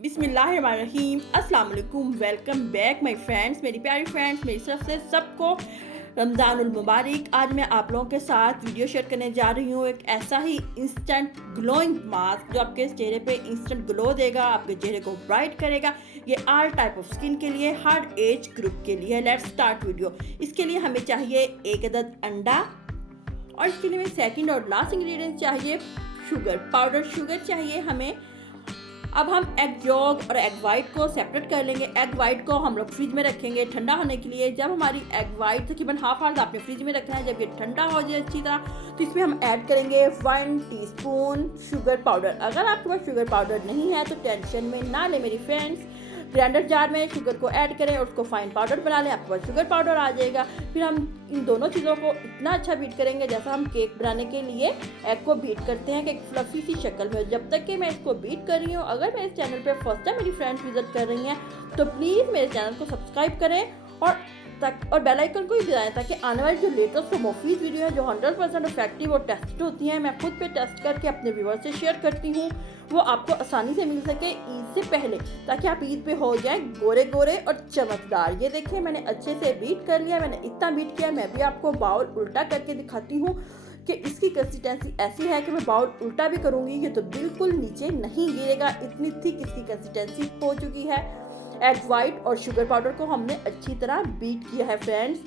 बिस्मिल्लाहिर्रहमानिर्रहीम। अस्सलाम वालेकुम। वेलकम बैक माय फ्रेंड्स, मेरी प्यारी फ्रेंड्स, मेरी तरफ से सबको रमज़ानुल मुबारक। आज मैं आप लोगों के साथ वीडियो शेयर करने जा रही हूँ, एक ऐसा ही इंस्टेंट ग्लोइंग मास्क जो आपके चेहरे पे इंस्टेंट ग्लो देगा, आपके चेहरे को ब्राइट करेगा। ये ऑल टाइप ऑफ स्किन के लिए, हर एज ग्रुप के लिए। Let's start video. इसके लिए हमें चाहिए एक अदद अंडा, और इसके लिए हमें सेकंड और लास्ट इंग्रेडिएंट चाहिए शुगर पाउडर। शुगर चाहिए हमें। अब हम एग यॉक और एग वाइट को सेपरेट कर लेंगे। एग वाइट को हम लोग फ्रिज में रखेंगे ठंडा होने के लिए। जब हमारी एग वाइट तकरीबन हाफ आवर आपने फ्रिज में रखना है, जब ये ठंडा हो जाए अच्छी तरह, तो इसमें हम ऐड करेंगे 1 टीस्पून शुगर पाउडर। अगर आपके पास शुगर पाउडर नहीं है तो टेंशन में ना ले मेरी फ्रेंड्स, ग्राइंडर जार में शुगर को ऐड करें और उसको फाइन पाउडर बना लें, आपके पास शुगर पाउडर आ जाएगा। फिर हम इन दोनों चीज़ों को इतना अच्छा बीट करेंगे जैसा हम केक बनाने के लिए एग को बीट करते हैं कि एक फ्लफी सी शक्ल में। जब तक कि मैं इसको बीट कर रही हूँ, अगर मेरे चैनल पे फर्स्ट टाइम मेरी फ्रेंड्स विजिट कर रही हैं तो प्लीज़ मेरे चैनल को सब्सक्राइब करें और बेल आइकन को ही दबाएं, ताकि आने वाली जो लेटेस्ट और मुफीद वीडियो है जो 100% इफेक्टिव और टेस्टेड होती हैं, मैं खुद पे टेस्ट करके अपने व्यूअर्स से शेयर करती हूँ, वो आपको आसानी से मिल सके ईद से पहले, ताकि आप ईद पे हो जाएं गोरे गोरे और चमकदार। ये देखिए मैंने अच्छे से बीट कर लिया, मैंने इतना बीट किया। मैं भी आपको बाउल उल्टा करके दिखाती हूँ कि इसकी कंसिस्टेंसी ऐसी है कि मैं बाउल उल्टा भी करूँगी ये तो बिल्कुल नीचे नहीं गिरेगा, इतनी थिक इसकी कंसिस्टेंसी हो चुकी है। एग वाइट और शुगर पाउडर को हमने अच्छी तरह बीट किया है फ्रेंड्स।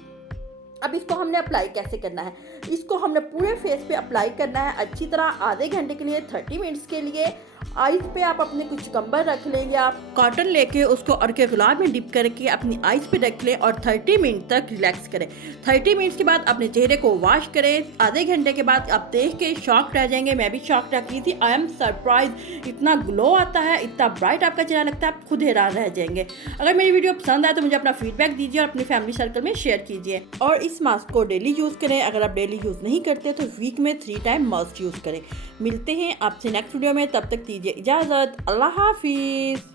अब इसको हमने अप्लाई कैसे करना है, इसको हमने पूरे फेस पे अप्लाई करना है अच्छी तरह आधे घंटे के लिए, 30 मिनट्स के लिए। आइज पे आप अपने कुछ कंबल रख लें या आप कॉटन लेके उसको अर्के गुलाब में डिप करके अपनी आइज पे रख लें और 30 मिनट तक रिलैक्स करें। 30 मिनट्स के बाद अपने चेहरे को वॉश करें। आधे घंटे के बाद आप देख के शॉक रह जाएंगे। मैं भी शॉक रह गई थी। आई एम सरप्राइज, इतना ग्लो आता है, इतना ब्राइट आपका चेहरा लगता है, आप खुद हैरान रह जाएंगे। अगर मेरी वीडियो पसंद आए तो मुझे अपना फीडबैक दीजिए और अपनी फैमिली सर्कल में शेयर कीजिए। और इस मास्क को डेली यूज़ करें। अगर आप डेली यूज़ नहीं करते तो वीक में 3 टाइम मस्ट यूज़ करें। मिलते हैं आपसे नेक्स्ट वीडियो में, तब तक दीजिए इजाज़त। अल्लाह हाफिज़।